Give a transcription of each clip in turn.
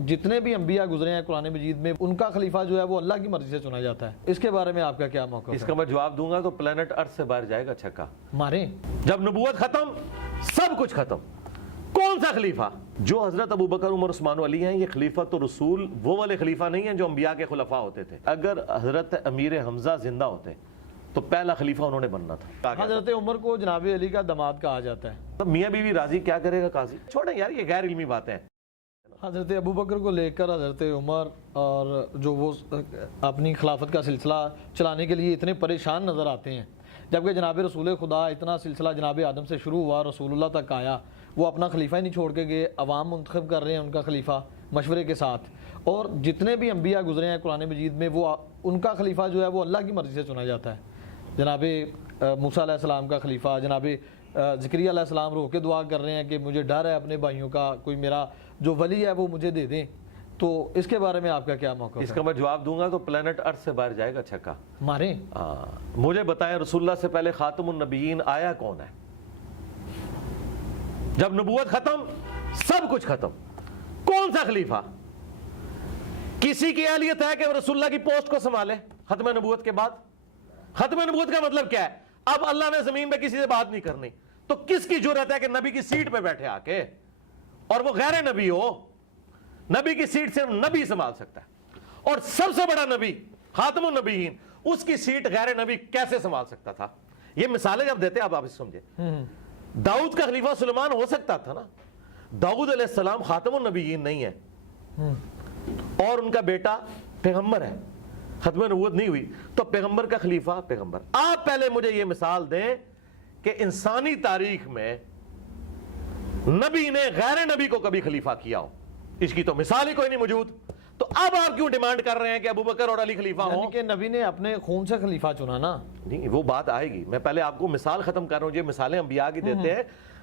جتنے بھی انبیاء گزرے ہیں قرآن مجید میں ان کا خلیفہ جو ہے وہ اللہ کی مرضی سے چنا جاتا ہے. اس کے بارے میں آپ کا کیا موقف ہے؟ اس کا میں جواب دوں گا تو پلانٹ ارتھ سے باہر جائے گا چھکا ماریں. جب نبوت ختم سب کچھ ختم. کون سا خلیفہ؟ جو حضرت ابوبکر عمر عثمان و علی ہیں یہ خلیفۃ رسول وہ والے خلیفہ نہیں ہیں جو انبیاء کے خلفاء ہوتے تھے. اگر حضرت امیر حمزہ زندہ ہوتے تو پہلا خلیفہ انہوں نے بننا تھا. حضرت عمر کو جناب علی کا داماد کہا جاتا ہے. تب میاں بیوی راضی کیا کرے گا قاضی؟ چھوڑیں یار یہ غیر علمی باتیں ہیں. حضرت ابوبکر کو لے کر حضرت عمر اور جو وہ اپنی خلافت کا سلسلہ چلانے کے لیے اتنے پریشان نظر آتے ہیں، جبکہ جناب رسول خدا اتنا سلسلہ جناب آدم سے شروع ہوا رسول اللہ تک آیا، وہ اپنا خلیفہ ہی نہیں چھوڑ کے گئے، عوام منتخب کر رہے ہیں ان کا خلیفہ مشورے کے ساتھ. اور جتنے بھی انبیاء گزرے ہیں قرآن مجید میں وہ ان کا خلیفہ جو ہے وہ اللہ کی مرضی سے چنا جاتا ہے. جناب موسیٰ علیہ السلام کا خلیفہ، جناب زکریا علیہ السلام رو کے دعا کر رہے ہیں کہ مجھے ڈر ہے اپنے بھائیوں کا، کوئی میرا جو ولی ہے وہ مجھے دے دیں. تو اس کے بارے میں آپ کا کیا موقف ہے؟ اس کا میں جواب دوں گا تو پلانٹ ارتھ سے باہر جائے گا چھکا ماریں. مجھے بتائیں رسول اللہ سے پہلے خاتم النبیین آیا کون ہے؟ جب نبوت ختم سب کچھ ختم. کون سا خلیفہ؟ کسی کی اہلیت ہے کہ وہ رسول اللہ کی پوسٹ کو سنبھالے ختم نبوت کے بعد؟ ختم نبوت کا مطلب کیا ہے؟ اب اللہ نے زمین پہ کسی سے بات نہیں کرنی تو کس کی جرأت ہے کہ نبی کی سیٹ پہ بیٹھے آ کے، اور وہ غیر نبی ہو؟ نبی کی سیٹ صرف نبی سنبھال سکتا ہے، اور سب سے بڑا نبی خاتم النبیین اس کی سیٹ غیر نبی کیسے سنبھال سکتا تھا؟ یہ مثالیں جب دیتے آپ سمجھے. داؤد کا خلیفہ سلیمان ہو سکتا تھا نا. داؤد علیہ السلام خاتم النبیین نہیں ہے اور ان کا بیٹا پیغمبر ہے، ختم نبوت نہیں ہوئی تو پیغمبر کا خلیفہ پیغمبر. آپ پہلے مجھے یہ مثال دیں کہ انسانی تاریخ میں نبی نے غیر نبی کو کبھی خلیفہ کیا ہو. اس کی تو مثال ہی کوئی نہیں موجود. تو اب آپ کیوں ڈیمانڈ کر رہے ہیں کہ ابوبکر اور علی خلیفہ ہوں؟ کہ نبی نے اپنے خون سے خلیفہ چنا نا. نہیں وہ بات آئے گی، میں پہلے آپ کو مثال ختم کر رہا ہوں. یہ مثالیں انبیاء کی دیتے ہیں.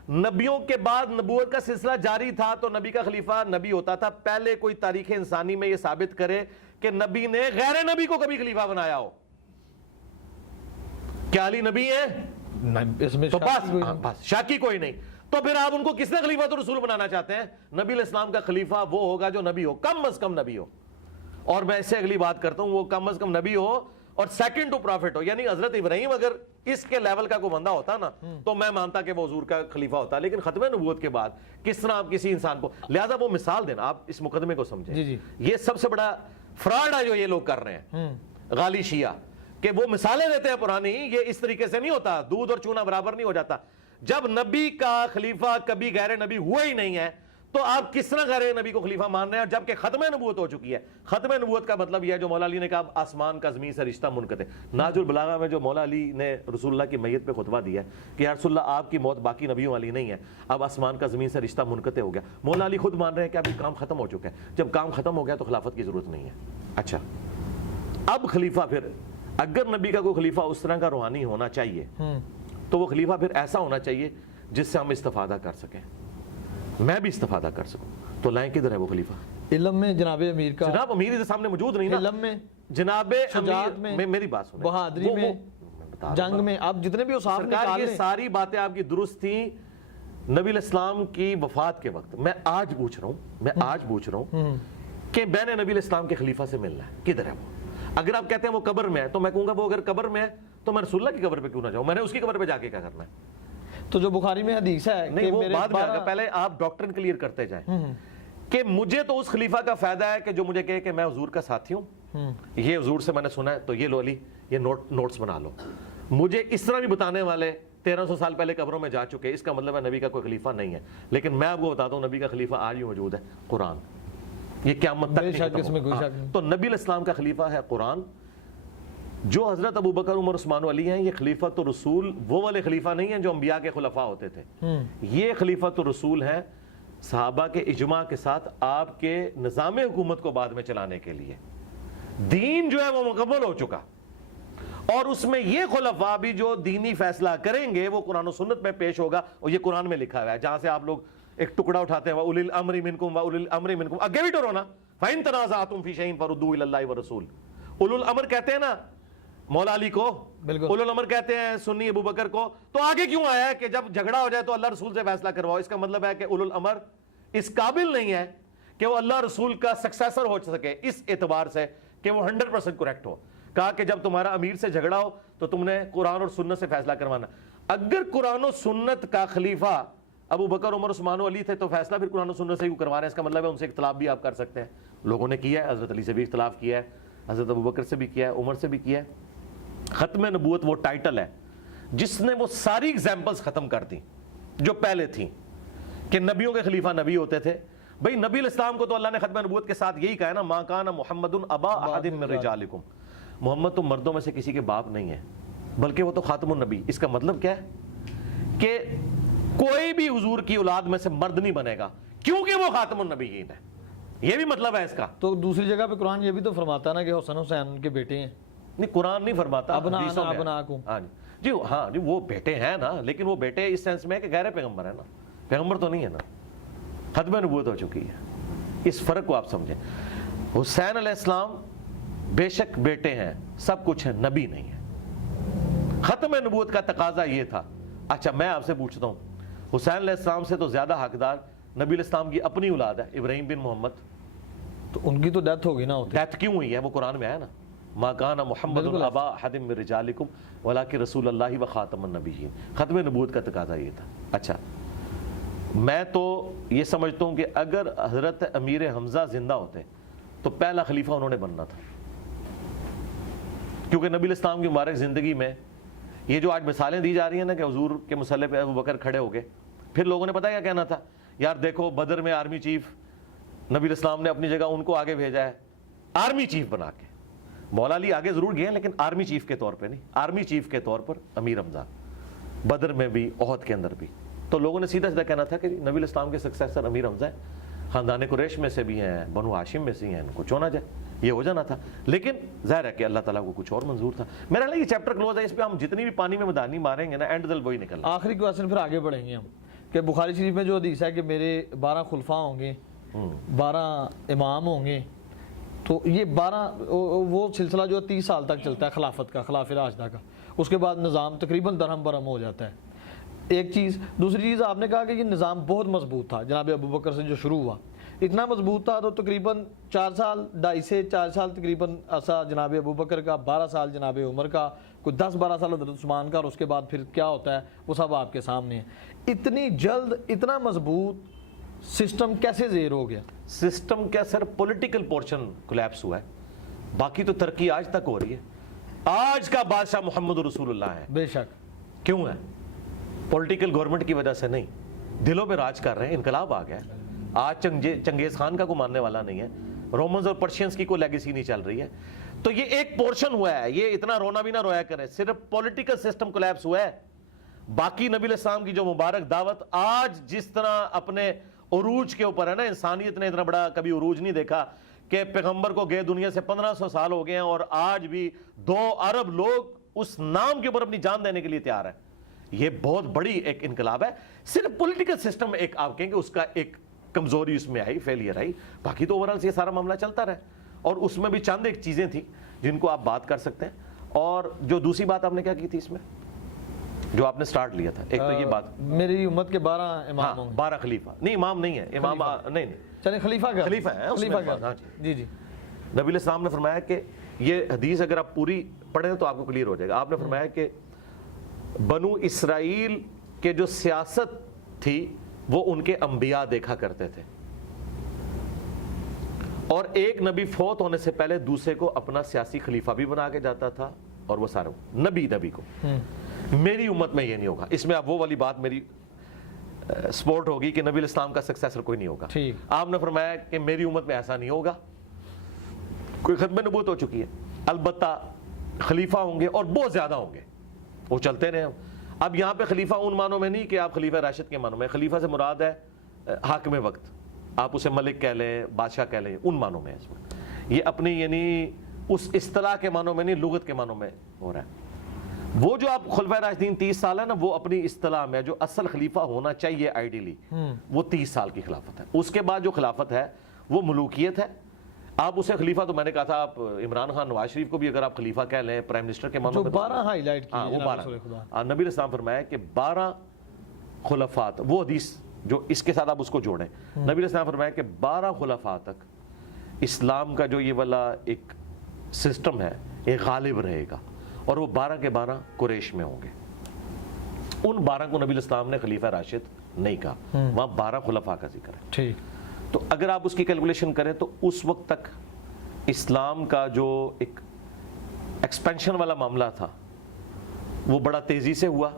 نبیوں کے بعد نبوت کا سلسلہ جاری تھا تو نبی کا خلیفہ نبی ہوتا تھا. پہلے کوئی تاریخ انسانی میں یہ ثابت کرے کہ نبی نے غیر نبی کو کبھی خلیفہ بنایا ہو. کیا علی نبی ہے؟ اس میں تو بس شاکی کوئی نہیں. تو پھر آپ ان کو کس نے خلیفہ تو رسول بنانا چاہتے ہیں؟ نبی علیہ السلام کا خلیفہ وہ ہوگا جو نبی ہو، کم از کم نبی ہو. اور میں اس سے اگلی بات کرتا ہوں، وہ کم از کم نبی ہو اور سیکنڈ ٹو پرافٹ ہو. یعنی حضرت ابراہیم اگر اس کے لیول کا کوئی بندہ ہوتا نا تو میں مانتا کہ وہ حضور کا خلیفہ ہوتا. لیکن ختم نبوت کے بعد کس طرح آپ کسی انسان کو، لہذا وہ مثال دینا، آپ اس مقدمے کو سمجھیں. یہ سب سے بڑا فراڈ ہے جو یہ لوگ کر رہے ہیں غالی شیعہ، کہ وہ مثالیں دیتے ہیں پرانی. یہ اس طریقے سے نہیں ہوتا، دودھ اور چونا برابر نہیں ہو جاتا. جب نبی کا خلیفہ کبھی غیر نبی ہوا ہی نہیں ہے تو آپ کس طرح غیر نبی کو خلیفہ مان رہے ہیں جبکہ ختم نبوت ہو چکی ہے؟ ختم نبوت کا مطلب یہ ہے جو مولا علی نے کہا آسمان کا زمین سے رشتہ منقطع. ناج البلاغہ میں جو مولا علی نے رسول اللہ کی میت پہ خطبہ دیا ہے کہ یا رسول اللہ آپ کی موت باقی نبیوں والی نہیں ہے، اب آسمان کا زمین سے رشتہ منقطع ہو گیا. مولا علی خود مان رہے ہیں کہ ابھی کام ختم ہو چکا ہے. جب کام ختم ہو گیا تو خلافت کی ضرورت نہیں ہے. اچھا اب خلیفہ، پھر اگر نبی کا کوئی خلیفہ اس طرح کا روحانی ہونا چاہیے تو وہ خلیفہ پھر ایسا ہونا چاہیے جس سے ہم استفادہ کر سکیں، میں بھی استفادہ کر سکوں. تو لائیں کدھر ہے وہ خلیفہ؟ علم میں جناب امیر کا، جناب امیر کے سامنے موجود نہیں نا. علم میں، جناب شجاعت میں، میری بات سنیں، بہادری میں، جنگ میں، آپ جتنے بھی اصحاب سرکار یہ ساری باتیں آپ کی درست تھیں نبی علیہ السلام کی وفات کے وقت. میں آج پوچھ رہا ہوں کہ بین نبی علیہ السلام کے خلیفہ سے ملنا ہے، کدھر ہے وہ؟ اگر آپ کہتے ہیں وہ قبر میں ہے تو میں کہوں گا وہ اگر قبر میں ہے تو میں رسول اللہ کی قبر پہ کیوں نہ جاؤں؟ میں نے اس کی قبر پہ جا کے کیا کرنا ہے؟ تو جو بخاری میں حدیث ہے، نہیں وہ بعد میں آگا، پہلے آپ ڈاکٹرن کلیئر کرتے جائیں کہ مجھے تو اس خلیفہ کا فائدہ ہے کہ جو مجھے کہے کہ میں حضور کا ساتھی ہوں، یہ حضور سے میں نے سنا ہے تو یہ لو علی یہ نوٹس بنا لو. مجھے اس طرح بھی بتانے والے 1300 سال پہلے قبروں میں جا چکے، اس کا مطلب ہے نبی کا کوئی خلیفہ نہیں ہے. لیکن میں آپ کو بتاتا ہوں نبی کا خلیفہ آج بھی موجود ہے، قرآن. یہ قیامت تک نہیں ختم ہوگا. تو نبی علیہ السلام کا خلیفہ ہے قرآن. جو حضرت ابوبکر عمر عثمان و علی ہیں یہ خلیفۃ الرسول وہ والے خلیفہ نہیں ہیں جو انبیاء کے خلفاء ہوتے تھے. یہ خلیفۃ الرسول ہیں صحابہ کے اجماع کے ساتھ آپ کے نظام حکومت کو بعد میں چلانے کے لیے. دین جو ہے وہ مکمل ہو چکا اور اس میں یہ خلفاء بھی جو دینی فیصلہ کریں گے وہ قرآن و سنت میں پیش ہوگا. اور یہ قرآن میں لکھا ہوا ہے جہاں سے آپ لوگ ایک ٹکڑا اٹھاتے ہیں وَأُولِي الْأَمْرِ مِنْكُمْ وَأُولِي الْأَمْرِ مِنْكُمْ، اگے بھی ٹرو نا فَإِن تَنَازَعْتُمْ فِي شَيْءٍ فَرُدُّوهُ إِلَى اللَّهِ وَالرَّسُولِ. اولو الامر کہتے ہیں نا مولا علی کو، اولو الامر کہتے ہیں سنی ابو بکر کو. تو آگے کیوں آیا ہے کہ جب جھگڑا ہو جائے تو اللہ رسول سے فیصلہ کرواؤ؟ اس کا مطلب ہے کہ اولو الامر اس قابل نہیں ہے کہ وہ اللہ رسول کا سکسیسر ہو سکے اس اعتبار سے کہ وہ 100% کریکٹ ہو. کہا کہ جب تمہارا امیر سے جھگڑا ہو تو تم نے قرآن اور سنت سے فیصلہ کروانا. اگر قرآن و سنت کا خلیفہ ابو بکر عمر عثمان و علی تھے تو فیصلہ پھر قرآن و سنت سے ہی کروا رہے ہیں. اس کا مطلب ہے ان سے اختلاف بھی آپ کر سکتے ہیں. لوگوں نے کیا ہے, حضرت علی سے بھی اختلاف کیا ہے, حضرت ابو بکر سے بھی کیا ہے, عمر سے بھی کیا ہے. ختم نبوت وہ ٹائٹل ہے جس نے وہ ساری ایگزامپلز ختم کر دی جو پہلے تھیں کہ نبیوں کے خلیفہ نبی ہوتے تھے. بھئی نبی الاسلام کو تو اللہ نے ختم نبوت کے ساتھ یہی کہا ہے نا, ما کان محمد ابا احد من رجالکم, محمد تو مردوں میں سے کسی کے باپ نہیں ہے بلکہ وہ تو خاتم النبی. اس کا مطلب کیا ہے کہ کوئی بھی حضور کی اولاد میں سے مرد نہیں بنے گا کیونکہ وہ خاتم النبیین ہے. یہ بھی مطلب ہے اس کا. تو دوسری جگہ پہ قرآن یہ بھی تو فرماتا ہے نا کہ حسن حسین ان کے بیٹے ہیں. نہیں, قرآن نہیں فرماتا, حدیثوں میں. ہاں جی وہ بیٹے ہیں نا, لیکن وہ بیٹے اس سینس میں ہے کہ غیر پیغمبر ہے نا, پیغمبر تو نہیں ہے نا, ختم نبوت ہو چکی ہے. اس فرق کو آپ سمجھیں. حسین علیہ السلام بے شک بیٹے ہیں, سب کچھ ہے, نبی نہیں ہے. ختم نبوت کا تقاضا یہ تھا. اچھا میں آپ سے پوچھتا ہوں, حسین علیہ السلام سے تو زیادہ حقدار نبی علیہ السلام کی اپنی اولاد ہے, ابراہیم بن محمد. تو ان کی تو ڈیتھ ہوگی نا. ڈیتھ کیوں ہوئی ہے؟ وہ قرآن میں ہے نا, ما کان محمد ابا احد من رجالکم ولکن رسول اللہ و خاتم النبیین. ختم نبوت کا تقاضا یہ تھا. اچھا میں تو یہ سمجھتا ہوں کہ اگر حضرت امیر حمزہ زندہ ہوتے تو پہلا خلیفہ انہوں نے بننا تھا, کیونکہ نبی علیہ السلام کی مبارک زندگی میں یہ جو آج مثالیں دی جا رہی ہیں نا کہ حضور کے مصلی پہ ابو بکر کھڑے ہو گئے, پھر لوگوں نے پتہ کیا کہنا تھا, یار دیکھو بدر میں آرمی چیف نبی علیہ السلام نے اپنی جگہ ان کو آگے بھیجا ہے آرمی چیف بنا کے. مولا علی آگے ضرور گئے ہیں لیکن آرمی چیف کے طور پہ نہیں, آرمی چیف کے طور پر امیر حمزہ, بدر میں بھی احد کے اندر بھی. تو لوگوں نے سیدھا سیدھا کہنا تھا کہ نبی علیہ السلام کے سکسیسر امیر حمزہ ہے, خاندان قریش میں سے بھی ہیں, بنو ہاشم میں سے ہیں, ان کو چونا جائے, یہ ہو جانا تھا. لیکن ظاہر ہے کہ اللہ تعالیٰ کو کچھ اور منظور تھا. میرا خیال ہے یہ چیپٹر کلوز ہے, اس پہ ہم جتنی بھی پانی میں مدانی ماریں گے نا اینڈ دل وہی نکلنا. آخری کویشچن پھر آگے بڑھیں گے ہم کہ بخاری شریف میں جو حدیث ہے کہ میرے 12 خلفاء ہوں گے, 12 امام ہوں گے, تو یہ 12 وہ سلسلہ جو 30 سال تک چلتا ہے خلافت کا, خلافہ راشدہ کا. اس کے بعد نظام تقریباً درہم برہم ہو جاتا ہے. ایک چیز. دوسری چیز آپ نے کہا کہ یہ نظام بہت مضبوط تھا جناب ابو بکر سے جو شروع ہوا, اتنا مضبوط تھا تو تقریباً 4 سال 2.5 سے 4 سال تقریباً عرصہ جناب ابو بکر کا, 12 سال جناب عمر کا, کوئی 10-12 سال حضرت عثمان کا, اور اس کے بعد پھر کیا ہوتا ہے وہ سب آپ کے سامنے ہے. اتنی جلد اتنا مضبوط سسٹم کیسے زیر ہو گیا؟ سسٹم کیا سر, پولیٹیکل پورشن کولیپس ہوا ہے, باقی تو ترقی آج تک ہو رہی ہے. آج کا بادشاہ محمد رسول اللہ ہے. بے شک. کیوں ہے؟ پولیٹیکل گورنمنٹ کی وجہ سے نہیں, دلوں پہ راج کر رہے ہیں. انقلاب آ گیا ہے. آج چنگیز خان کا کوئی ماننے والا نہیں ہے, رومنز اور پرشینز کی کوئی لیگیسی نہیں چل رہی ہے. تو یہ ایک پورشن ہوا ہے, یہ اتنا رونا بھی نہ رویا کرے, صرف پولیٹیکل سسٹم کولیپس ہوا ہے. باقی نبی علیہ السلام کی جو مبارک دعوت آج جس طرح اپنے عروج کے اوپر ہے نا, انسانیت نے اتنا بڑا کبھی عروج نہیں دیکھا کہ پیغمبر کو گئے دنیا سے 1500 سال ہو گئے ہیں اور آج بھی 2 ارب لوگ اس نام کے اوپر اپنی جان دینے کے لیے تیار ہیں. یہ بہت بڑی ایک انقلاب ہے. صرف پولیٹیکل سسٹم ایک آپ کہیں کہ اس کا ایک کمزوری اس میں آئی, فیلئر آئی, باقی تو اوورال یہ سارا معاملہ چلتا رہا. اور اس میں بھی چند ایک چیزیں تھیں جن کو آپ بات کر سکتے ہیں. اور جو دوسری بات آپ نے کیا کی تھی اس میں جو آپ نے سٹارٹ لیا تھا, ایک تو یہ بات میری امت کے 12 امام ہوں گے. 12 خلیفہ نہیں, امام نہیں ہے, امام نہیں, چلیں خلیفہ کا, خلیفہ ہے خلیفہ کا. جی جی. نبی علیہ السلام نے فرمایا کہ یہ حدیث اگر آپ پوری پڑھیں تو آپ کو کلیئر ہو جائے گا. آپ نے فرمایا کہ بنو اسرائیل کے جو سیاست تھی وہ ان کے انبیاء دیکھا کرتے تھے, اور ایک نبی فوت ہونے سے پہلے دوسرے کو اپنا سیاسی خلیفہ بھی بنا کے جاتا تھا, اور وہ سارے نبی کو. میری امت میں یہ نہیں ہوگا. اس میں اب وہ والی بات میری سپورٹ ہوگی کہ نبی علیہ السلام کا سکسیسر کوئی نہیں ہوگا. آپ نے فرمایا کہ میری امت میں ایسا نہیں ہوگا, کوئی ختم نبوت ہو چکی ہے. البتہ خلیفہ ہوں گے اور بہت زیادہ ہوں گے, وہ چلتے رہے. اب یہاں پہ خلیفہ ان معنوں میں نہیں کہ آپ خلیفہ راشد کے معنوں میں, خلیفہ سے مراد ہے حاکم وقت, آپ اسے ملک کہہ لیں, بادشاہ کہہ لیں, ان معنوں میں. اس میں یہ اپنی یعنی اس اصطلاح کے معنوں میں نہیں, لغت کے معنوں میں ہو رہا ہے. وہ جو آپ خلفۂ راشدین 30 سال ہے نا, وہ اپنی اصطلاح میں جو اصل خلیفہ ہونا چاہیے آئیڈیلی وہ 30 سال کی خلافت ہے. اس کے بعد جو خلافت ہے وہ ملوکیت ہے. آپ اسے خلیفہ, تو میں نے کہا تھا آپ عمران خان نواز شریف کو بھی اگر آپ خلیفہ کہہ لیں, پرائم منسٹر کے معنوں میں 12 ہائی لائٹ کی, وہ 12. نبی علیہ السلام فرمایا کہ 12 خلفات, وہ حدیث جو اس کے ساتھ آپ اس کو جوڑیں. نبی علیہ السلام فرمایا کہ 12 خلفاء تک اسلام کا جو یہ والا ایک سسٹم ہے یہ غالب رہے گا, اور وہ 12 کے 12 قریش میں ہوں گے. ان 12 کو نبی علیہ السلام نے خلیفہ راشد نہیں کہا, وہاں 12 خلفاء کا ذکر ہے. ٹھیک. تو اگر آپ اس کی کیلکولیشن کریں تو اس وقت تک اسلام کا جو ایک ایکسپینشن والا معاملہ تھا وہ بڑا تیزی سے ہوا.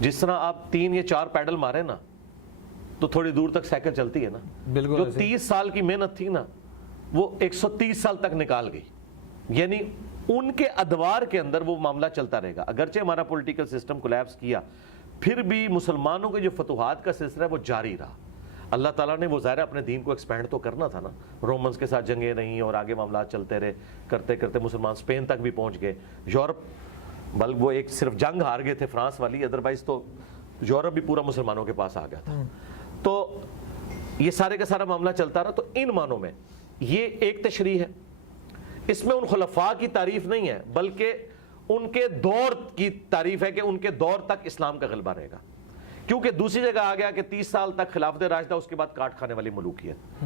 جس طرح آپ 3 یا 4 پیڈل مارے نا تو تھوڑی دور تک سائیکل چلتی ہے نا, بالکل. جو 30 سال کی محنت تھی نا وہ 130 سال تک نکال گئی. یعنی ان کے ادوار کے اندر وہ معاملہ چلتا رہے گا. اگرچہ ہمارا پولیٹیکل سسٹم کولیپس کیا, پھر بھی مسلمانوں کے جو فتوحات کا سلسلہ ہے وہ جاری رہا. اللہ تعالیٰ نے وہ ظاہر اپنے دین کو ایکسپینڈ تو کرنا تھا نا. رومنز کے ساتھ جنگیں رہیں اور آگے معاملات چلتے رہے, کرتے کرتے مسلمان اسپین تک بھی پہنچ گئے. یورپ بلکہ وہ ایک صرف جنگ ہار گئے تھے فرانس والی, ادروائز تو یورپ بھی پورا مسلمانوں کے پاس آ گیا تھا. تو یہ سارے کا سارا معاملہ چلتا رہا. تو ان معنوں میں یہ ایک تشریح ہے, اس میں ان خلفاء کی تعریف نہیں ہے بلکہ ان کے دور کی تعریف ہے کہ ان کے دور تک اسلام کا غلبہ رہے گا. کیونکہ دوسری جگہ آ گیا کہ 30 سال تک خلافت راشدہ, اس کے بعد کاٹ کھانے والی ملوکیت.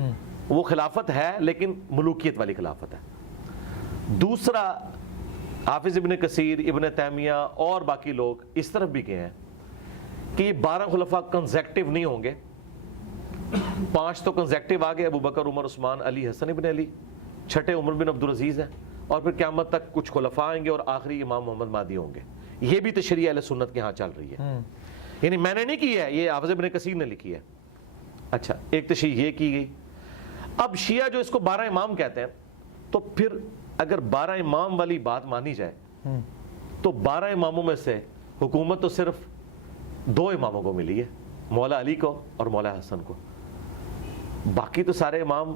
وہ خلافت ہے لیکن ملوکیت والی خلافت ہے. دوسرا, حافظ ابن کثیر, ابن تیمیہ اور باقی لوگ اس طرف بھی گئے ہیں کہ یہ 12 خلفاء کنزیکٹیو نہیں ہوں گے. 5 تو کنزیکٹیو آ گئے, ابو بکر, عمر, عثمان, علی, حسن ابن علی. 6 عمر بن عبدالعزیز ہیں, اور پھر قیامت تک کچھ خلفاء آئیں گے اور آخری امام محمد مہدی ہوں گے. یہ بھی تشریح اہل سنت کے ہاں چل رہی ہے. یعنی میں نے نہیں کی ہے, یہ حافظ ابن کثیر نے لکھی ہے. اچھا, ایک تشریح یہ کی گئی. اب شیعہ جو اس کو 12 امام کہتے ہیں, تو پھر اگر 12 امام والی بات مانی جائے تو 12 اماموں میں سے حکومت تو صرف 2 اماموں کو ملی ہے, مولا علی کو اور مولا حسن کو. باقی تو سارے امام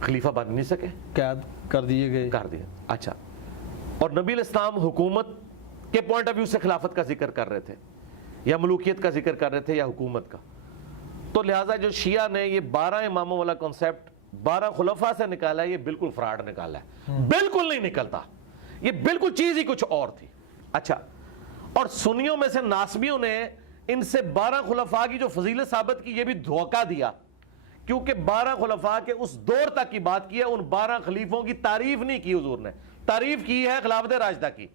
خلیفہ بن نہیں سکے, قید کر دیے گئے, کر دیا. اچھا, اور نبی علیہ السلام حکومت کے پوائنٹ آف ویو سے خلافت کا ذکر کر رہے تھے یا ملوکیت کا ذکر کر رہے تھے یا حکومت کا. تو لہٰذا جو شیعہ نے یہ 12 اماموں والا کنسیپٹ 12 خلفاء سے نکالا ہے, یہ بالکل فراڈ نکالا ہے. بالکل نہیں نکلتا, یہ بالکل چیز ہی کچھ اور تھی. اچھا, اور سنیوں میں سے ناسبیوں نے ان سے 12 خلفاء کی جو فضیلت ثابت کی, یہ بھی دھوکہ دیا, کیونکہ 12 خلفاء کے اس دور تک کی بات کی ہے. ان 12 خلیفوں کی تعریف نہیں کی حضور نے, تعریف کی ہے خلافت راشدہ کی.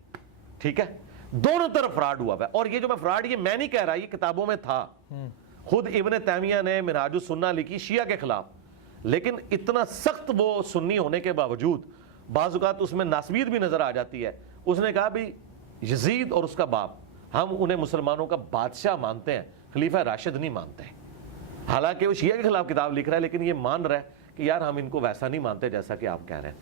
ٹھیک ہے, دونوں طرف فراڈ ہوا ہے. اور یہ جو میں فراڈ, یہ میں نہیں کہہ رہا, یہ کتابوں میں تھا. خود ابن تیمیہ نے منہاج السنہ لکھی شیعہ کے خلاف, لیکن اتنا سخت وہ سنی ہونے کے باوجود بعض اوقات اس میں ناسبیت بھی نظر آ جاتی ہے. اس نے کہا بھی یزید اور اس کا باپ, ہم انہیں مسلمانوں کا بادشاہ مانتے ہیں, خلیفہ راشد نہیں مانتے. حالانکہ وہ شیعہ کے خلاف کتاب لکھ رہا ہے, لیکن یہ مان رہا ہے کہ یار ہم ان کو ویسا نہیں مانتے جیسا کہ آپ کہہ رہے ہیں.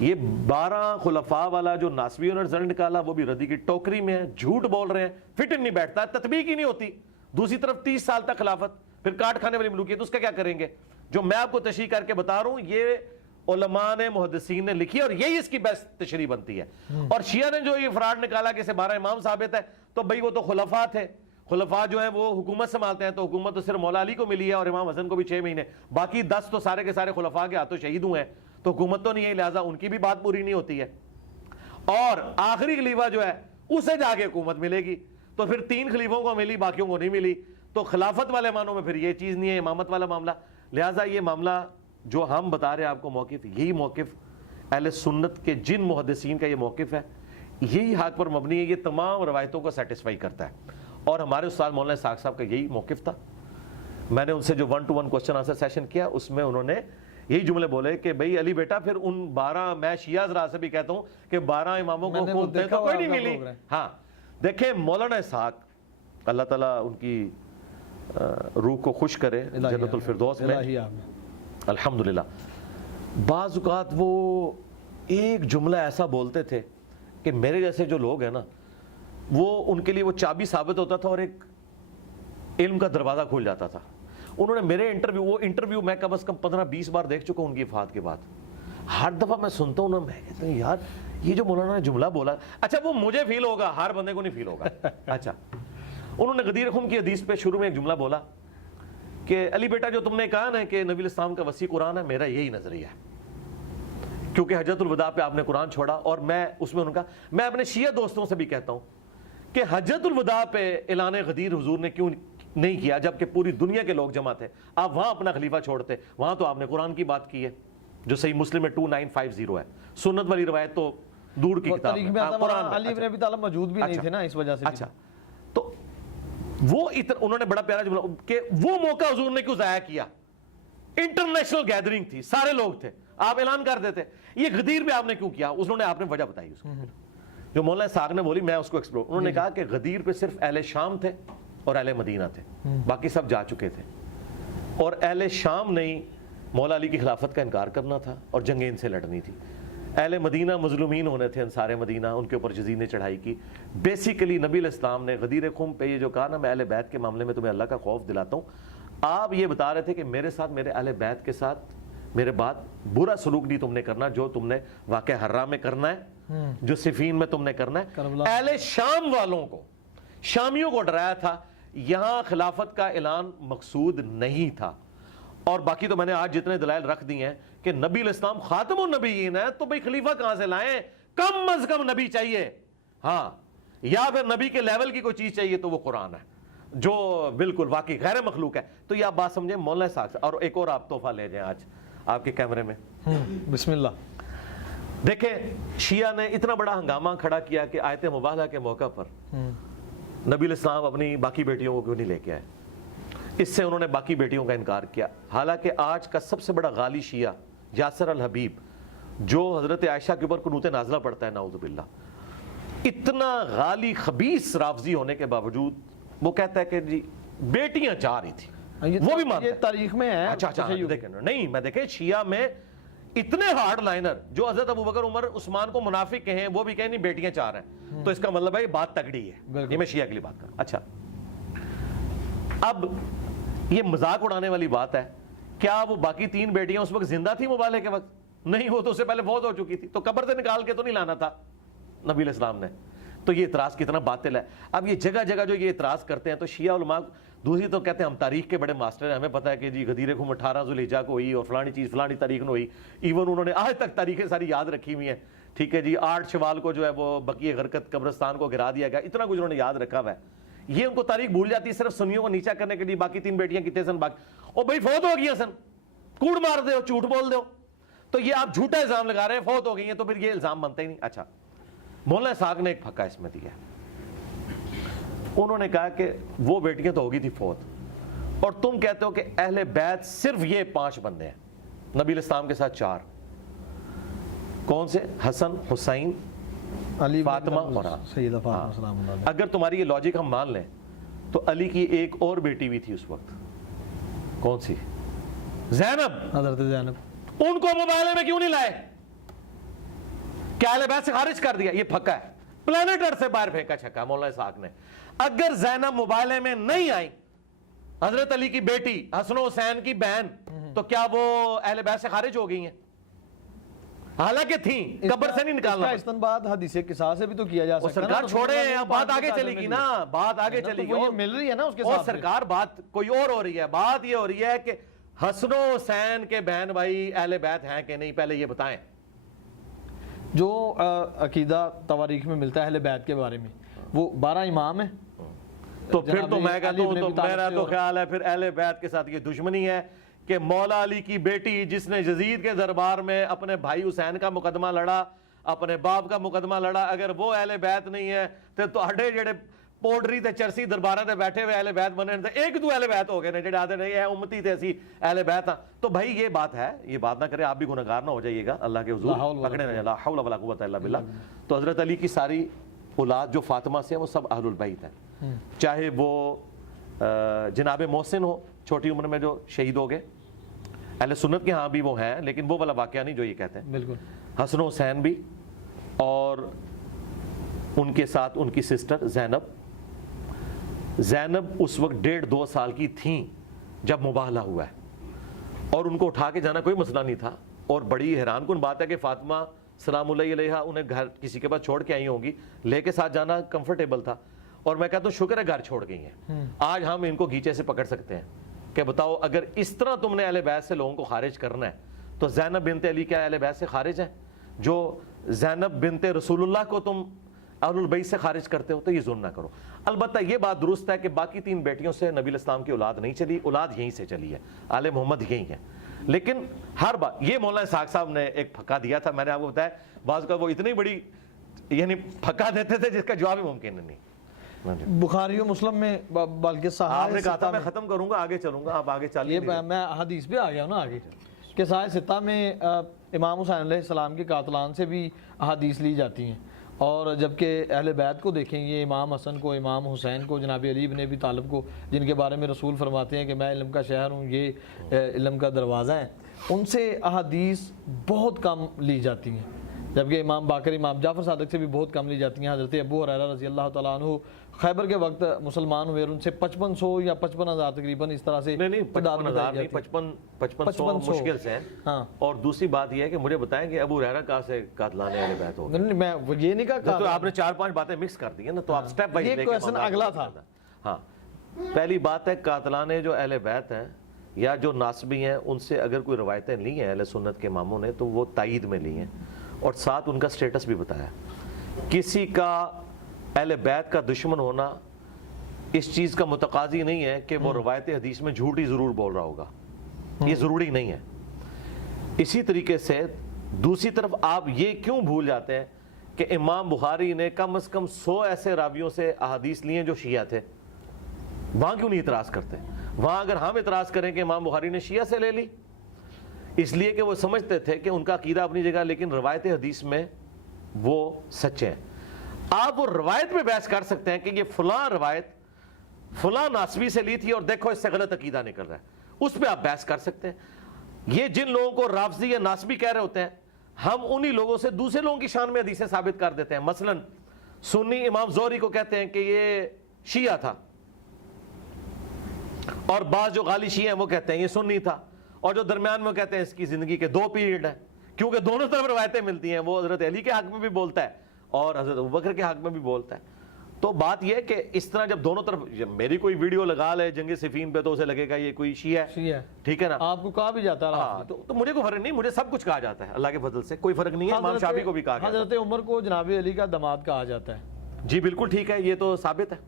یہ 12 خلفاء والا جو ناسبیوں نے رزلٹ نکالا وہ بھی ردی کی ٹوکری میں ہے, جھوٹ بول رہے ہیں, فٹ نہیں بیٹھتا, تطبیق ہی نہیں ہوتی. دوسری طرف 30 سال تک خلافت, پھر کاٹ کھانے والی ملوکیت, اس کا کیا کریں گے؟ جو میں آپ کو تشریح کر کے بتا رہا ہوں یہ علماء نے, محدثین نے لکھی ہے, اور یہی اس کی بیسٹ تشریح بنتی ہے. اور شیعہ نے جو یہ فراڈ نکالا کہ اسے 12 امام ثابت ہے, تو بھئی وہ تو خلفاء تھے, خلفاء جو ہیں وہ حکومت سنبھالتے ہیں, تو حکومت تو صرف مولا علی کو ملی ہے اور امام حسن کو بھی 6 مہینے, باقی 10 تو سارے کے سارے خلفاء کے ہاتھوں شہید ہوئے ہیں, تو حکومت تو نہیں ہے, لہٰذا ان کی بھی بات پوری نہیں ہوتی ہے. اور آخری خلیفہ جو ہے اسے جا کے حکومت ملے گی, تو پھر 3 خلیفوں کو ملی, باقیوں کو نہیں ملی. تو خلافت والے معنوں میں پھر یہ چیز نہیں ہے, امامت والا معاملہ. لہٰذا یہ معاملہ جو ہم بتا رہے ہیں آپ کو موقف, یہی موقف اہل سنت کے جن محدثین کا یہ موقف ہے, یہی حق پر مبنی ہے, یہ تمام روایتوں کو سیٹسفائی کرتا ہے. اور ہمارے استاد مولانا اسحاق صاحب کا یہی موقف تھا. میں نے ان سے جو 1-to-1 کوسچن آنسر سیشن کیا, اس میں انہوں نے یہی جملے بولے کہ بھئی علی بیٹا پھر ان 12, میں شیعہ حضرات سے بھی کہتا ہوں کہ 12 اماموں کو حکومتیں تو کوئی نہیں ملی. ہاں دیکھیں مولانا اسحاق, اللہ تعالیٰ ان کی روح کو خوش کرے جنت الفردوس میں, الحمدللہ. بعض اوقات وہ ایک جملہ ایسا بولتے تھے کہ میرے جیسے جو لوگ ہیں نا, وہ ان کے لیے وہ چابی ثابت ہوتا تھا اور ایک علم کا دروازہ کھول جاتا تھا. انہوں نے میرے انٹرویو میں کم از کم 15-20 بار دیکھ چکا ہوں ان کی وفات کے بعد. ہر دفعہ میں سنتا ہوں نا, میں کہتا ہوں یار یہ جو مولانا نے جملہ بولا, اچھا وہ مجھے فیل ہوگا, ہر بندے کو نہیں فیل ہوگا. اچھا, انہوں نے غدیر خم کی حدیث پہ شروع میں ایک جملہ بولا کہ علی بیٹا جو تم نے کہا نا کہ نبی الاسلام کا وسیع قرآن ہے, میرا یہی نظریہ ہے, کیونکہ حجۃ الوداع پہ آپ نے قرآن چھوڑا. اور میں اس میں انہوں نے کہا, میں اپنے شیعہ دوستوں سے بھی کہتا ہوں کہ حجۃ الوداع پہ اعلان غدیر حضور نے کیوں نہیں کیا جبکہ پوری دنیا کے لوگ جمع تھے. آپ وہاں اپنا خلیفہ چھوڑتے, وہاں تو آپ نے قرآن کی بات کی ہے جو صحیح مسلم میں 2950 ہے. سنت والی روایت تو دور کی کتاب تاریخ میں ہے, قرآن میں. علی بن ابی طالب موجود بھی نہیں تھے نا اس وجہ سے. اچھا, تو وہ انہوں نے بڑا پیارا جملہ کہ وہ موقع حضور نے کیوں ضائع کیا. انٹرنیشنل گیدرنگ تھی, سارے لوگ تھے, آپ اعلان کر دیتے. یہ غدیر پہ آپ نے کیوں کیا, اس نے آپ نے وجہ بتائی اس کی. جو مولانا اسحاق نے بولی میں اس کو ایکسپلور, انہوں نے کہا کہ غدیر پہ صرف اہل شام تھے اور اہل مدینہ تھے, باقی سب جا چکے تھے. اور اہل شام نے مولا علی کی خلافت کا انکار کرنا تھا اور جنگیں ان سے لڑنی تھی. اہل مدینہ مظلومین ہونے تھے, انصار مدینہ, ان کے اوپر یزید نے چڑھائی کی. بیسیکلی نبی علیہ السلام نے غدیر خم پہ یہ جو کہا نا میں اہل بیت کے معاملے میں تمہیں اللہ کا خوف دلاتا ہوں, آپ یہ بتا رہے تھے کہ میرے ساتھ, میرے اہل بیت کے ساتھ میرے بعد برا سلوک نہیں تم نے کرنا جو تم نے واقع حرہ میں کرنا ہے, جو صفین میں تم نے کرنا ہے. اہل شام والوں کو, شامیوں کو ڈرایا تھا, یہاں خلافت کا اعلان مقصود نہیں تھا. اور باقی تو میں نے آج جتنے دلائل رکھ دی ہیں کہ نبی علیہ السلام خاتم النبیین ہے, تو بھئی خلیفہ کہاں سے لائیں, کم از کم نبی چاہیے, ہاں, یا پھر نبی کے لیول کی کوئی چیز چاہیے تو وہ قرآن ہے جو بالکل واقعی غیر مخلوق ہے. تو یہ آپ بات سمجھیں مولانا اسحاق سے. اور ایک اور آپ تحفہ لے جائیں آج آپ کے کیمرے میں, بسم اللہ. دیکھیں شیعہ نے اتنا بڑا ہنگامہ کھڑا کیا کہ آیت مباہلہ کے موقع پر نبی علیہ السلام اپنی باقی بیٹیوں کو کیوں نہیں لے کے آئے, اس سے انہوں نے باقی بیٹیوں کا انکار کیا. حالانکہ آج کا سب سے بڑا غالی شیعہ یاسر الحبیب جو حضرت عائشہ کے اوپر قنوت نازلہ پڑھتا ہے نعوذ باللہ, اتنا غالی خبیث رافضی ہونے کے باوجود وہ کہتا ہے کہ جی بیٹیاں چاہ رہی تھی, وہ بھی مانتا ہے. یہ تاریخ میں ہے. اچھا دیکھیں, نہیں میں دیکھیں شیعہ میں اتنے ہارڈ لائنر جو حضرت ابوبکر عمر عثمان کو منافق کہیں, وہ بھی کہیں نہیں بیٹیاں چاہ رہے ہیں, تو اس کا مطلب ہے یہ بات تگڑی ہے. یہ میں شیعہ کے لیے بات کر رہا ہوں. اچھا, اب یہ مذاق اڑانے والی بات ہے, کیا وہ باقی 3 بیٹیاں اس وقت زندہ تھی مبالغے کے وقت؟ نہیں, وہ تو اس سے پہلے فوت ہو چکی تھی, تو قبر سے نکال کے تو نہیں لانا تھا نبی علیہ السلام نے. تو یہ اعتراض کتنا باطل ہے. اب یہ جگہ جگہ جو یہ اعتراض کرتے ہیں تو شیعہ علماء دوسری تو کہتے ہیں ہم تاریخ کے بڑے ماسٹر ہیں, ہمیں پتہ ہے کہ جی غدیر خم 18 ذوالحجہ کو ہوئی اور فلانی چیز فلانی تاریخ میں ہوئی. ایون انہوں نے آج تک تاریخیں ساری یاد رکھی ہوئی ہیں. ٹھیک ہے جی, 8 شوال کو جو ہے وہ بقیہ غرقت قبرستان کو گرا دیا گیا, اتنا کچھ انہوں نے یاد رکھا ہوا ہے. یہ ان کو تاریخ بھول جاتی ہے صرف سنیوں کو نیچا کرنے کے لیے. باقی 3 بیٹیاں کتنے سن, باقی او بھائی فوت ہو گئی سن, کوڑ مار دے ہو, جھوٹ بول دے ہو, تو یہ آپ جھوٹا الزام لگا رہے ہیں فوت ہو گئی ہیں, تو پھر یہ الزام بنتا ہی نہیں. اچھا, مولانا اسحاق نے ایک پھکا اس میں دیا. انہوں نے کہا کہ وہ بیٹیاں تو ہوگی تھی فوت, اور تم کہتے ہو کہ اہل بیت صرف یہ 5 بندے ہیں, نبی علیہ السلام کے ساتھ 4, کون سے, حسن, حسین, علی, فاطمہ اور سیدہ فاطمہ سلام اللہ علیہا. اگر تمہاری یہ لاجک ہم مان لیں تو علی کی ایک اور بیٹی بھی تھی اس وقت, کون سی, زینب, حضرت زینب. ان کو مبالغے میں کیوں نہیں لائے, کیا اہل بیت سے خارج کر دیا؟ یہ پھکا ہے, پلانٹ ارتھ سے باہر پھینکا چھکا مولانا اسحاق نے. اگر زینب مبالغے میں نہیں آئی, حضرت علی کی بیٹی, حسن و حسین کی بہن, تو کیا وہ اہل بیت سے خارج ہو گئی ہیں؟ حالانکہ تھیں, قبر سے نہیں نکالنا. اس کا استنباط حدیث قصاص سے بھی تو کیا جا سکتا ہے. سرکار چھوڑے, بات آگے چلے گی نا, بات آگے چلے گی, وہ مل رہی ہے نا اس کے اور ساتھ. سرکار بات کوئی اور ہو رہی ہے. بات یہ ہو رہی ہے کہ حسن و حسین کے بہن بھائی اہل بیت ہیں کہ نہیں, پہلے یہ بتائیں. جو عقیدہ تواریخ میں ملتا ہے اہل بیت کے بارے میں, وہ 12 امام ہیں. تو پھر تو میں کہتا ہوں, تو میرا تو خیال ہے پھر اہل بیت کے ساتھ یہ دشمنی ہے کہ مولا علی کی بیٹی جس نے یزید کے دربار میں اپنے بھائی حسین کا مقدمہ لڑا, اپنے باپ کا مقدمہ لڑا, اگر وہ اہل بیت نہیں ہے تو اڈے جڑے پوڈری تے چرسی دربارہ تے بیٹھے ہوئے اہل بیت بنے تھے, ایک دو اہل بیت ہو گئے نے جڑے آتے نہیں ہے امتی تے اسی اہل بیت. تو بھائی یہ بات ہے, یہ بات نہ کرے, آپ بھی گنہگار نہ ہو جائیے گا اللہ کے حضور, پکڑے نہ, لا حول ولا قوت الا باللہ. تو حضرت علی کی ساری اولاد جو فاطمہ سے ہیں وہ سب اہل البیت ہیں, چاہے وہ جناب محسن ہو چھوٹی عمر میں جو شہید ہو گئے, اہل سنت کے ہاں بھی وہ ہیں, لیکن وہ والا واقعہ نہیں جو یہ کہتے ہیں. بالکل. حسن و حسین بھی, اور ان کے ساتھ ان کی سسٹر زینب. زینب اس وقت 1.5-2 سال کی تھیں جب مباہلہ ہوا ہے, اور ان کو اٹھا کے جانا کوئی مسئلہ نہیں تھا. اور بڑی حیران کن بات ہے کہ فاطمہ سلام اللہ علیہا انہیں گھر کسی کے پاس چھوڑ کے آئی ہوں گی, لے کے ساتھ جانا کمفرٹیبل تھا. اور میں کہتا ہوں شکر ہے گھر چھوڑ گئی ہیں. آج ہم ان کو گھیچے سے پکڑ سکتے ہیں کہ بتاؤ اگر اس طرح تم نے اہل بیت سے لوگوں کو خارج کرنا ہے تو زینب بنت علی کیا اہل بیت سے خارج ہیں؟ جو زینب بنت رسول اللہ کو تم اہل البیت سے خارج کرتے ہو تو یہ ظلم نہ کرو. البتہ یہ بات درست ہے کہ باقی 3 بیٹیوں سے نبی علیہ السلام کی اولاد نہیں چلی, اولاد یہیں سے چلی ہے, آل محمد یہیں ہے. لیکن ہر بات یہ مولانا اسحاق صاحب نے ایک پھکا دیا تھا, میں نے آپ کو بتایا بعض کا وہ اتنی بڑی یعنی پھکا دیتے تھے جس کا جواب ہی ممکن نہیں. بخاری و مسلم میں بلکہ آپ نے کہا تھا میں ختم کروں گا, آگے چلوں گا, آپ آگے چلیے. میں حدیث پہ آ گیا ہوں نا آگے کہ صحیح ستہ میں امام حسین علیہ السلام کے قاتلان سے بھی احادیث لی جاتی ہیں, اور جبکہ اہل بیت کو دیکھیں یہ امام حسن کو, امام حسین کو, جناب علی بن ابی طالب کو, جن کے بارے میں رسول فرماتے ہیں کہ میں علم کا شہر ہوں, یہ علم کا دروازہ ہے, ان سے احادیث بہت کم لی جاتی ہیں. جبکہ امام باقر, امام جعفر صادق سے بھی بہت کم لی جاتی ہیں. حضرت ابو ہریرہ رضی اللہ تعالیٰ عنہ خیبر کے وقت مسلمان ہوئے, ان سے 5500 یا 55,000 تقریباً اس طرح سے نہیں 55,000 نہیں 5500 مشکل سے ہیں. ہاں, اور دوسری بات یہ ہے کہ مجھے بتائیں کہ ابو ہریرہ کہاں سے قاتلان اہل بیت ہو گئے؟ نہیں میں یہ نہیں کہا, تو آپ نے 4-5 باتیں مکس کر دی ہیں نا, تو آپ سٹیپ وائز یہ کویشچن اگلا تھا. ہاں, پہلی بات ہے قاتلان جو اہل بیت ہیں یا جو ناسبی ہیں ان سے اگر کوئی روایتیں لی ہیں اہل سنت کے اماموں نے تو وہ تائید میں لی ہیں, اور ساتھ ان کا سٹیٹس بھی بتایا. کسی کا اہل بیت کا دشمن ہونا اس چیز کا متقاضی نہیں ہے کہ وہ روایت حدیث میں جھوٹ ہی ضرور بول رہا ہوگا, یہ ضروری نہیں ہے. اسی طریقے سے دوسری طرف آپ یہ کیوں بھول جاتے ہیں کہ امام بخاری نے کم از کم 100 ایسے راویوں سے احادیث لی ہیں جو شیعہ تھے, وہاں کیوں نہیں اعتراض کرتے؟ وہاں اگر ہم اعتراض کریں کہ امام بخاری نے شیعہ سے لے لی, اس لیے کہ وہ سمجھتے تھے کہ ان کا عقیدہ اپنی جگہ لیکن روایت حدیث میں وہ سچے ہیں. آپ وہ روایت پہ بحث کر سکتے ہیں کہ یہ فلاں روایت فلاں ناسبی سے لی تھی اور دیکھو اس سے غلط عقیدہ نکل رہا ہے, اس پہ آپ بحث کر سکتے ہیں. یہ جن لوگوں کو رافضی یا ناسبی کہہ رہے ہوتے ہیں, ہم انہی لوگوں سے دوسرے لوگوں کی شان میں حدیثیں ثابت کر دیتے ہیں. مثلا سنی امام زہری کو کہتے ہیں کہ یہ شیعہ تھا, اور بعض جو غالی شیعہ ہیں وہ کہتے ہیں یہ سنی تھا, اور جو درمیان میں کہتے ہیں اس کی زندگی کے 2 پیریڈ ہیں, کیونکہ دونوں طرف روایتیں ملتی ہیں. وہ حضرت علی کے حق میں بھی بولتا ہے اور حضرت ابوبکر کے حق میں بھی بولتا ہے. تو بات یہ ہے کہ اس طرح جب دونوں طرف, میری کوئی ویڈیو لگا لے جنگ صفین پہ تو اسے لگے گا یہ کوئی شیعہ ہے, ٹھیک ہے نا, آپ کو کہا بھی جاتا رہا. ہاں, تو مجھے کوئی فرق نہیں, مجھے سب کچھ کہا جاتا ہے اللہ کے فضل سے, کوئی فرق نہیں ہے. امام شافعی کو بھی کہا گیا. حضرت عمر کو جناب علی کا داماد کہا جاتا ہے. جی بالکل ٹھیک ہے, یہ تو ثابت ہے,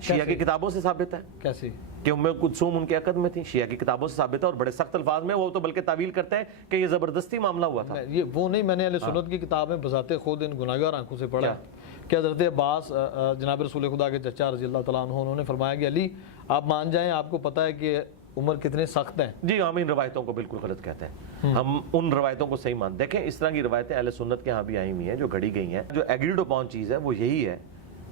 شیعہ کی کتابوں سے ثابت ہے. کیسے کہ ام کلثوم ان کے عقد میں تھی, شیعہ کی کتابوں سے ثابت ہے, اور بڑے سخت الفاظ میں وہ تو بلکہ تعویل کرتے ہیں کہ یہ زبردستی معاملہ ہوا تھا. یہ وہ نہیں, میں نے اہل سنت کی کتاب میں بذات خود ان گناہگار آنکھوں سے پڑھا کہ حضرت عباس جناب رسول خدا کے چچا رضی اللہ تعالیٰ عنہ, انہوں نے فرمایا کہ علی آپ مان جائیں, آپ کو پتہ ہے کہ عمر کتنے سخت ہیں. جی ہم ان روایتوں کو بالکل غلط کہتے ہیں, ہم ان روایتوں کو صحیح مان. دیکھیں اس طرح کی روایتیں اہل سنت کے ہاں بھی آئی ہوئی ہیں جو گھڑی گئی ہیں. جو ایگریڈ اپون چیز ہے وہ یہی ہے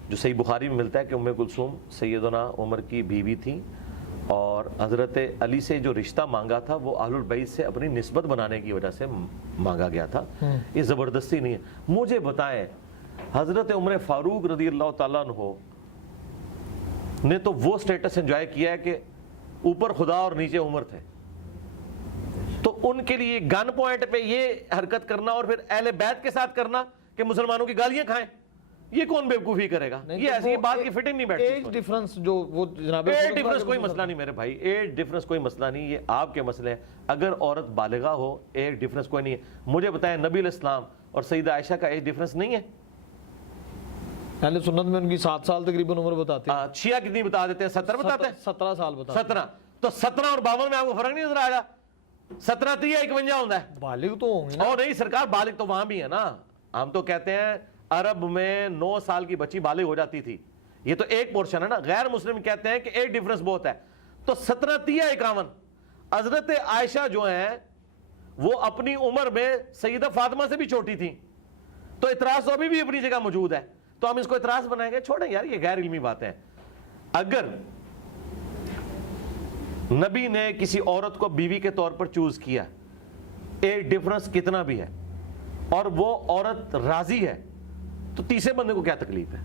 جو صحیح بخاری میں ملتا ہے کہ ام کلثوم سیدنا عمر کی بیوی تھی, اور حضرت علی سے جو رشتہ مانگا تھا وہ اہل البیت سے اپنی نسبت بنانے کی وجہ سے مانگا گیا تھا, یہ زبردستی نہیں ہے. مجھے بتائیں حضرت عمر فاروق رضی اللہ تعالیٰ عنہ نے تو وہ سٹیٹس انجوائے کیا ہے کہ اوپر خدا اور نیچے عمر تھے, تو ان کے لیے گن پوائنٹ پہ یہ حرکت کرنا اور پھر اہل بیت کے ساتھ کرنا کہ مسلمانوں کی گالیاں کھائیں, یہ کون بیوقوفی کرے گا؟ یہ ایسی بات کی فٹنگ نہیں بیٹھتی. ایج ڈیفرنس جو وہ جناب ایج ڈیفرنس کوئی مسئلہ نہیں میرے بھائی, ایج ڈیفرنس کوئی مسئلہ نہیں, یہ آپ کے مسئلے ہیں. اگر عورت بالغہ ہو ایج ڈیفرنس کوئی نہیں ہے. مجھے بتائیں نبی علیہ السلام اور سیدہ عائشہ کا ایج ڈیفرنس نہیں ہے؟ اہل سنت میں ان کی 7 سال تقریباً عمر بتاتے ہیں. شیعہ کتنی بتا دیتے ہیں؟ 17 بتاتے ہیں. 17 سال بتاتے ہیں. 17 تو 17 اور 52 میں آپ کو فرق نہیں نظر آئے گا؟ 17 30 51 ہوتا ہے. بالغ تو ہوں گے نا. اور نہیں سرکار, بالغ تو وہاں بھی ہے نا. ہم تو کہتے ہیں عرب میں 9 سال کی بچی بالغ ہو جاتی تھی, یہ تو ایک پورشن ہے نا. غیر مسلم کہتے ہیں کہ ایک ڈیفرنس بہت ہے. تو 17 30 51 حضرت عائشہ جو ہیں وہ اپنی عمر میں سیدہ فاطمہ سے بھی چھوٹی تھی, تو اعتراض تو ابھی بھی اپنی جگہ موجود ہے. تو ہم اس کو اعتراض بنائیں گے؟ چھوڑیں یار, یہ غیر علمی باتیں ہیں. اگر نبی نے کسی عورت کو بیوی کے طور پر چوز کیا, ایک ڈیفرنس کتنا بھی ہے, اور وہ عورت راضی ہے, تو تیسرے بندے کو کیا تکلیف ہے؟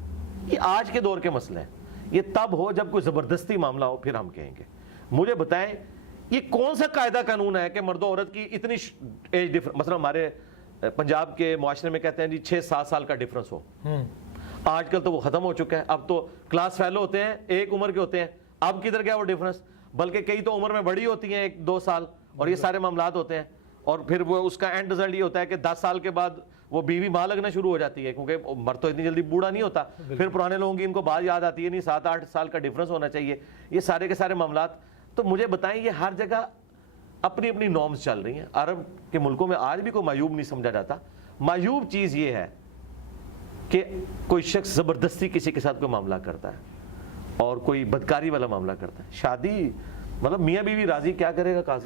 یہ آج کے دور کے مسئلے ہیں. یہ تب ہو جب کوئی زبردستی معاملہ ہو, پھر ہم کہیں گے. مجھے بتائیں یہ کون سا قاعدہ قانون ہے کہ مرد و عورت کی اتنی ایج ڈیفرنس, مثلا ہمارے پنجاب کے معاشرے میں کہتے ہیں جی 6-7 سال کا ڈیفرنس ہو. آج کل تو وہ ختم ہو چکا ہے, اب تو کلاس فیلو ہوتے ہیں, ایک عمر کے ہوتے ہیں. اب کدھر گیا وہ ڈیفرنس؟ بلکہ کئی تو عمر میں بڑی ہوتی ہیں 1-2 سال, اور یہ سارے معاملات ہوتے ہیں. اور پھر وہ اس کا اینڈ رزلٹ یہ ہوتا ہے کہ 10 سال کے بعد وہ بیوی ماں لگنا شروع ہو جاتی ہے، کیونکہ مرد تو اتنی جلدی بوڑھا نہیں ہوتا. پھر پرانے لوگوں کی ان کو بات یاد آتی ہے، نہیں 7-8 سال کا ڈفرنس ہونا چاہیے. یہ سارے کے سارے معاملات. تو مجھے بتائیں یہ ہر جگہ اپنی اپنی نارمز چل رہی ہیں. عرب کے ملکوں میں آج بھی کوئی معیوب نہیں سمجھا جاتا. معیوب چیز یہ ہے کہ کوئی شخص زبردستی کسی کے ساتھ کوئی معاملہ کرتا ہے اور کوئی بدکاری والا معاملہ کرتا ہے. شادی مطلب میاں بیوی راضی، کیا کرے گا قاضی؟